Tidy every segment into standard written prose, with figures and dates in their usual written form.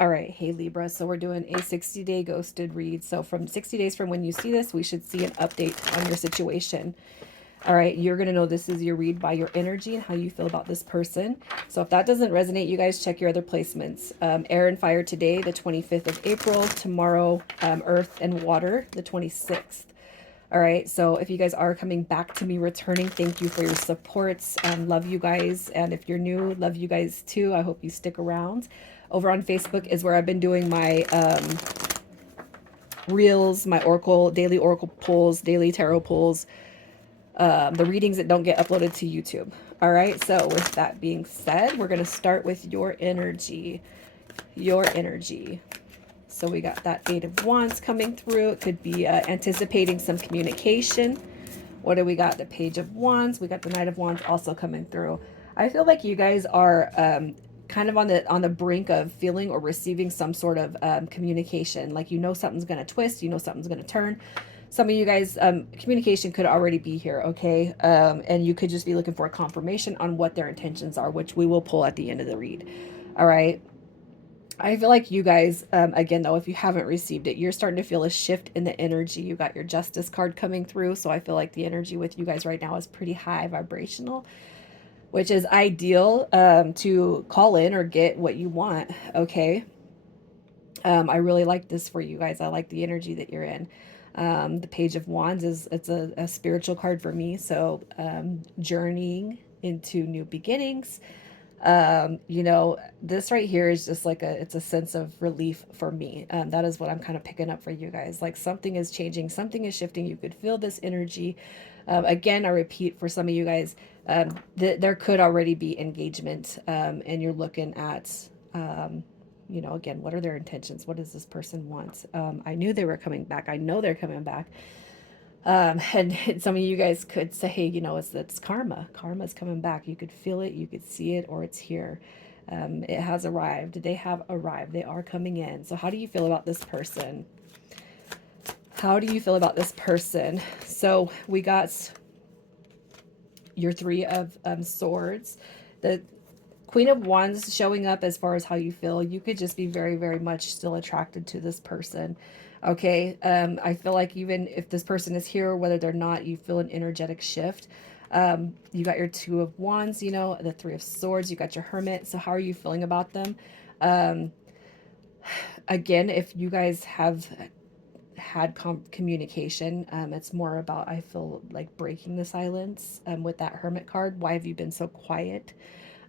All right, hey Libra. So we're doing a 60-day ghosted read. So from 60 days from when you see this, we should see an update on your situation. All right, you're going to know this is your read by your energy and how you feel about this person. So if that doesn't resonate, you guys check your other placements. Air and fire today, the 25th of April. Tomorrow, earth and water, the 26th. All right, so if you guys are coming back to me, returning, thank you for your supports. Love you guys. And if you're new, love you guys too. I hope you stick around. Over on Facebook is where I've been doing my reels, my oracle, daily oracle pulls, daily tarot pulls, the readings that don't get uploaded to YouTube. All right, so with that being said, we're going to start with your energy. Your energy. So we got that Eight of Wands coming through. It could be anticipating some communication. What do we got? The Page of Wands. We got the Knight of Wands also coming through. I feel like you guys are kind of on the brink of feeling or receiving some sort of communication. Like you know something's going to twist. You know something's going to turn. Some of you guys, communication could already be here, okay? And you could just be looking for a confirmation on what their intentions are, which we will pull at the end of the read. All right. I feel like you guys, again, though, if you haven't received it, you're starting to feel a shift in the energy. You got your Justice card coming through. So I feel like the energy with you guys right now is pretty high vibrational, which is ideal to call in or get what you want. Okay. I really like this for you guys. I like the energy that you're in. The Page of Wands it's a spiritual card for me. So journeying into new beginnings. You know, this right here is just like it's a sense of relief for me. That is what I'm kind of picking up for you guys. Like something is changing, something is shifting. You could feel this energy. Again, I repeat for some of you guys, there could already be engagement, and you're looking at, you know, again, what are their intentions? What does this person want? I knew they were coming back. I know they're coming back. And some of you guys could say, hey, you know, it's karma. Karma's coming back. You could feel it, you could see it, or it's here. It has arrived. They have arrived. They are coming in. So how do you feel about this person? How do you feel about this person? So we got your Three of Swords. The Queen of Wands showing up as far as how you feel. You could just be very, very much still attracted to this person. Okay. I feel like even if this person is here, whether they're not, you feel an energetic shift. You got your Two of Wands, you know, the Three of Swords, you got your Hermit. So how are you feeling about them? Um, again, if you guys have had communication, it's more about, I feel like breaking the silence with that Hermit card. Why have you been so quiet?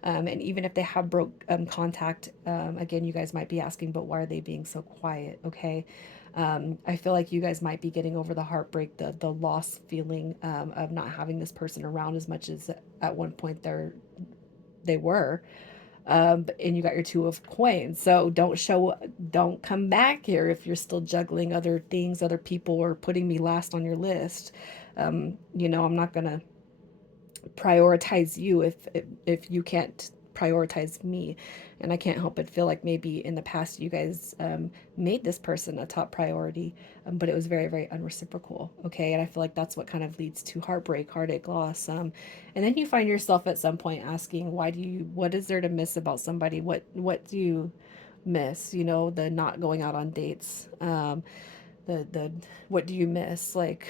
And even if they have broke contact, again, you guys might be asking, but why are they being so quiet? Okay. I feel like you guys might be getting over the heartbreak, the loss feeling of not having this person around as much as at one point they were. And you got your Two of Coins. So don't come back here if you're still juggling other things, other people, or putting me last on your list. You know, I'm not gonna prioritize you if you can't prioritize me. And I can't help but feel like maybe in the past you guys made this person a top priority, but it was very, very unreciprocal. Okay. And I feel like that's what kind of leads to heartbreak, heartache, loss. And then you find yourself at some point asking, what is there to miss about somebody? What do you miss? You know, the not going out on dates, the what do you miss? Like,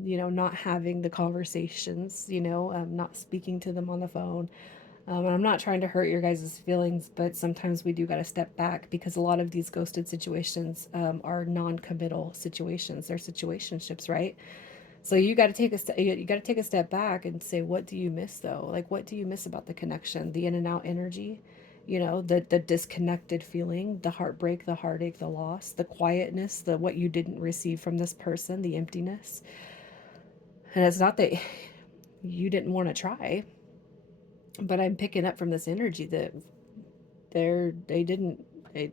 you know, not having the conversations, you know, not speaking to them on the phone. And I'm not trying to hurt your guys' feelings, but sometimes we do got to step back because a lot of these ghosted situations are non-committal situations. They're situationships, right? So you got to take you got to take a step back and say, what do you miss though? Like, what do you miss about the connection, the in and out energy? You know, the disconnected feeling, the heartbreak, the heartache, the loss, the quietness, the what you didn't receive from this person, the emptiness. And it's not that you didn't want to try, but I'm picking up from this energy that they didn't they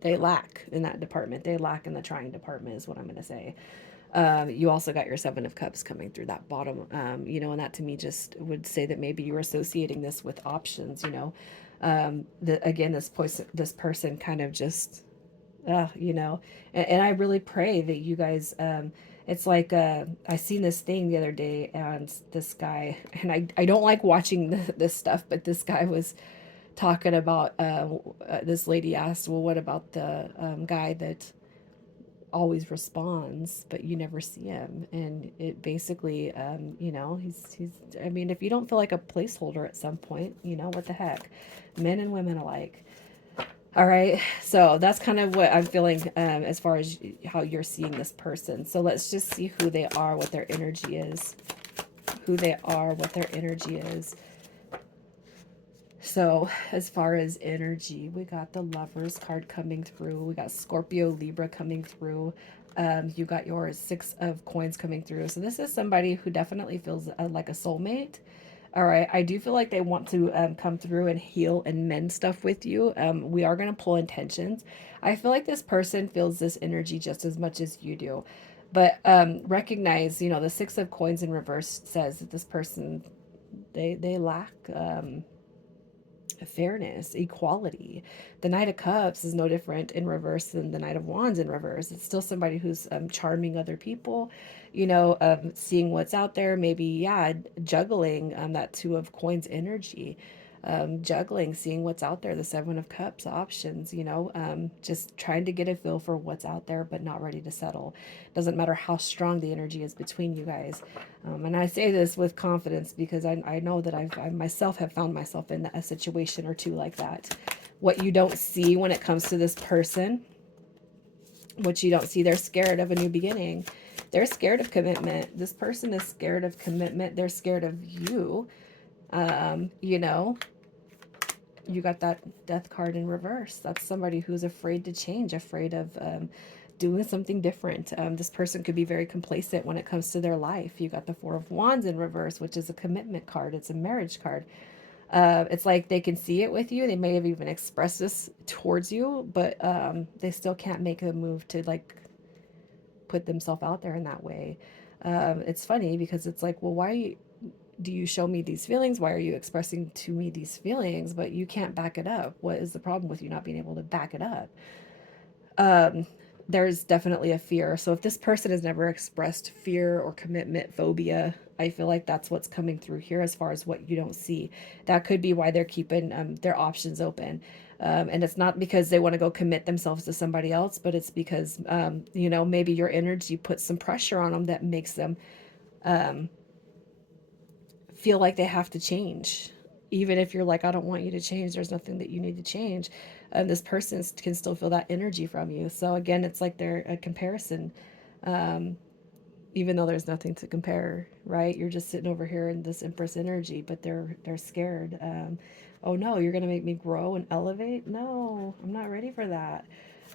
they lack in that department. They lack in the trying department is what I'm going to say. You also got your Seven of Cups coming through that bottom, you know, and that to me just would say that maybe you were associating this with options, you know. Again, this person kind of just you know, and I really pray that you guys, it's like, I seen this thing the other day and this guy, and I don't like watching this stuff, but this guy was talking about this lady asked, well, what about the guy that always responds, but you never see him? And it basically, he's. I mean, if you don't feel like a placeholder at some point, what the heck, men and women alike. All right, so that's kind of what I'm feeling as far as how you're seeing this person. So let's just see who they are, what their energy is, who they are, what their energy is. So, as far as energy, we got the Lovers card coming through. We got Scorpio, Libra coming through. You got your Six of Coins coming through. So, this is somebody who definitely feels like a soulmate. All right. I do feel like they want to come through and heal and mend stuff with you. We are going to pull intentions. I feel like this person feels this energy just as much as you do. But recognize, the Six of Coins in reverse says that this person, they lack fairness, equality. The Knight of Cups is no different in reverse than the Knight of Wands in reverse. It's still somebody who's charming other people, seeing what's out there, maybe, yeah, juggling that Two of Coins energy. Juggling, seeing what's out there, the Seven of Cups options, just trying to get a feel for what's out there, but not ready to settle. Doesn't matter how strong the energy is between you guys. And I say this with confidence because I know that I myself have found myself in a situation or two like that. What you don't see when it comes to this person, what you don't see, they're scared of a new beginning. They're scared of commitment. This person is scared of commitment. They're scared of you. Um, you know, you got that Death card in reverse. That's somebody who's afraid to change, afraid of doing something different. This person could be very complacent when it comes to their life. You got the Four of Wands in reverse, which is a commitment card. It's a marriage card. It's like they can see it with you. They may have even expressed this towards you, but they still can't make a move to like put themselves out there in that way. It's funny because it's like, well, why do you show me these feelings? Why are you expressing to me these feelings, but you can't back it up? What is the problem with you not being able to back it up? Um, there's definitely a fear. So if this person has never expressed fear or commitment phobia, I feel like that's what's coming through here as far as what you don't see. That could be why they're keeping their options open. And it's not because they want to go commit themselves to somebody else, but it's because, maybe your energy puts some pressure on them that makes them um, feel like they have to change. Even if you're like, I don't want you to change, there's nothing that you need to change. This person can still feel that energy from you. So again, it's like they're a comparison, um, even though there's nothing to compare, right? You're just sitting over here in this Empress energy, but they're scared. Oh no, you're gonna make me grow and elevate? No, I'm not ready for that.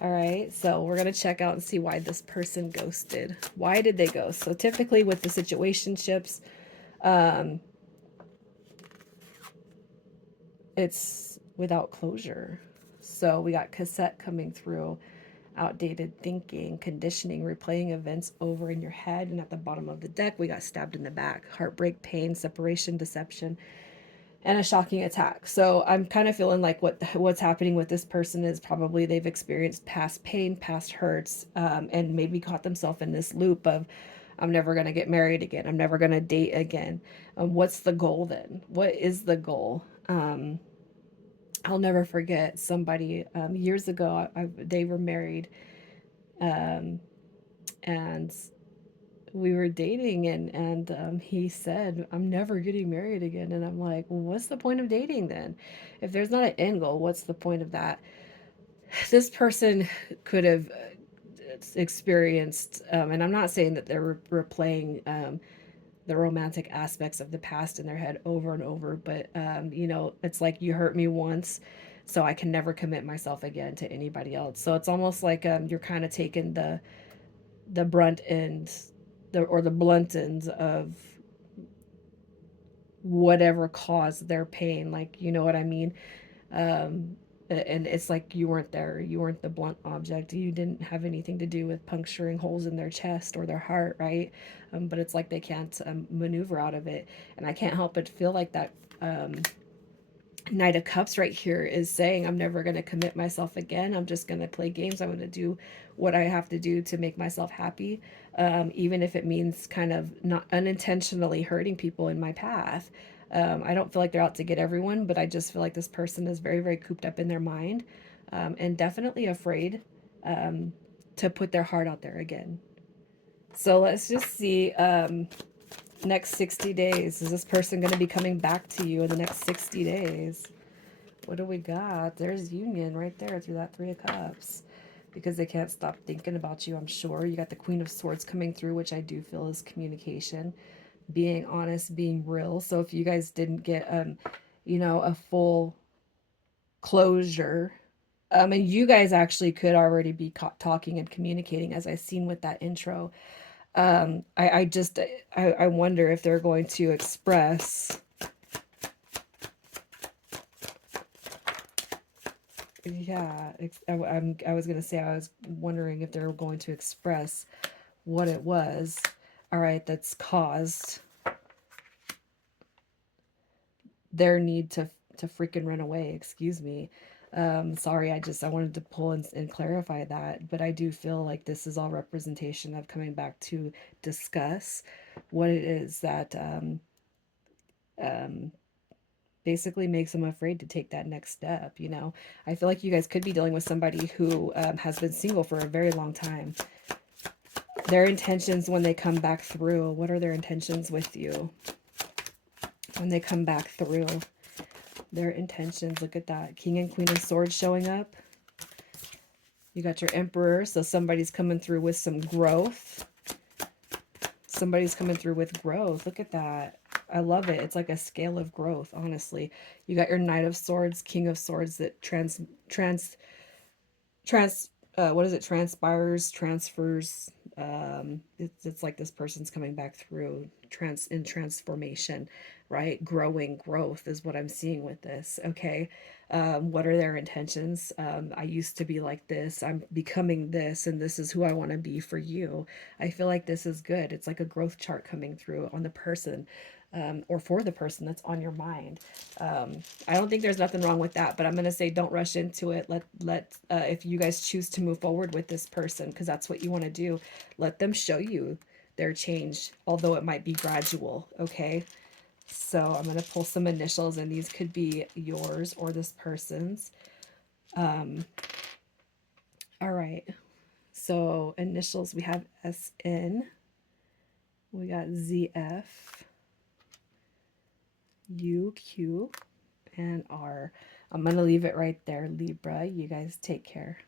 All right, so we're gonna check out and see why this person ghosted. Why did they ghost? So typically with the situationships, um, it's without closure. So we got cassette coming through, outdated thinking, conditioning, replaying events over in your head. And at the bottom of the deck, we got stabbed in the back, heartbreak, pain, separation, deception, and a shocking attack. So I'm kind of feeling like what's happening with this person is probably they've experienced past pain, past hurts, and maybe caught themselves in this loop of, I'm never going to get married again. I'm never going to date again. What's the goal then? What is the goal? I'll never forget somebody years ago. They were married, um, and we were dating, and he said, "I'm never getting married again." And I'm like, well, "What's the point of dating then? If there's not an end goal, what's the point of that?" This person could have experienced, and I'm not saying that they're replaying the romantic aspects of the past in their head over and over, but it's like you hurt me once, so I can never commit myself again to anybody else. So it's almost like you're kind of taking the brunt end, the blunt ends of whatever caused their pain, like, you know what I mean. um and it's like you weren't there, you weren't the blunt object, you didn't have anything to do with puncturing holes in their chest or their heart, right? But it's like they can't maneuver out of it. And I can't help but feel like that um Knight of Cups right here is saying, I'm never going to commit myself again. I'm just going to play games. I'm going to do what I have to do to make myself happy, even if it means kind of not unintentionally hurting people in my path. I don't feel like they're out to get everyone, but I just feel like this person is very, very cooped up in their mind, and definitely afraid um, to put their heart out there again. So let's just see, next 60 days. Is this person going to be coming back to you in the next 60 days? What do we got? There's union right there through that Three of Cups. Because they can't stop thinking about you, I'm sure. You got the Queen of Swords coming through, which I do feel is communication, being honest, being real. So if you guys didn't get, a full closure, and you guys actually could already be talking and communicating, as I seen with that intro. I just, I wonder if they're going to express, yeah, I was going to say, I was wondering if they're going to express what it was, all right, that's caused their need to freaking run away. Excuse me. Sorry, I wanted to pull and clarify that, but I do feel like this is all representation of coming back to discuss what it is that um, basically makes them afraid to take that next step. I feel like you guys could be dealing with somebody who has been single for a very long time. Their intentions when they come back through, what are their intentions with you when they come back through? Their intentions, look at that. King and Queen of Swords showing up. You got your Emperor, so somebody's coming through with some growth. Somebody's coming through with growth. Look at that. I love it. It's like a scale of growth, honestly. You got your Knight of Swords, King of Swords that trans what is it, transpires, transfers. It's like this person's coming back through in transformation, right? Growing, growth is what I'm seeing with this. Okay. What are their intentions? I used to be like this, I'm becoming this, and this is who I want to be for you. I feel like this is good. It's like a growth chart coming through on the person, or for the person that's on your mind. I don't think there's nothing wrong with that, but I'm gonna say don't rush into it. Let if you guys choose to move forward with this person, because that's what you want to do, let them show you their change, although it might be gradual. Okay, so I'm gonna pull some initials, and these could be yours or this person's. All right, so initials, we have SN, we got ZF, UQ, and R. I'm going to leave it right there, Libra. You guys take care.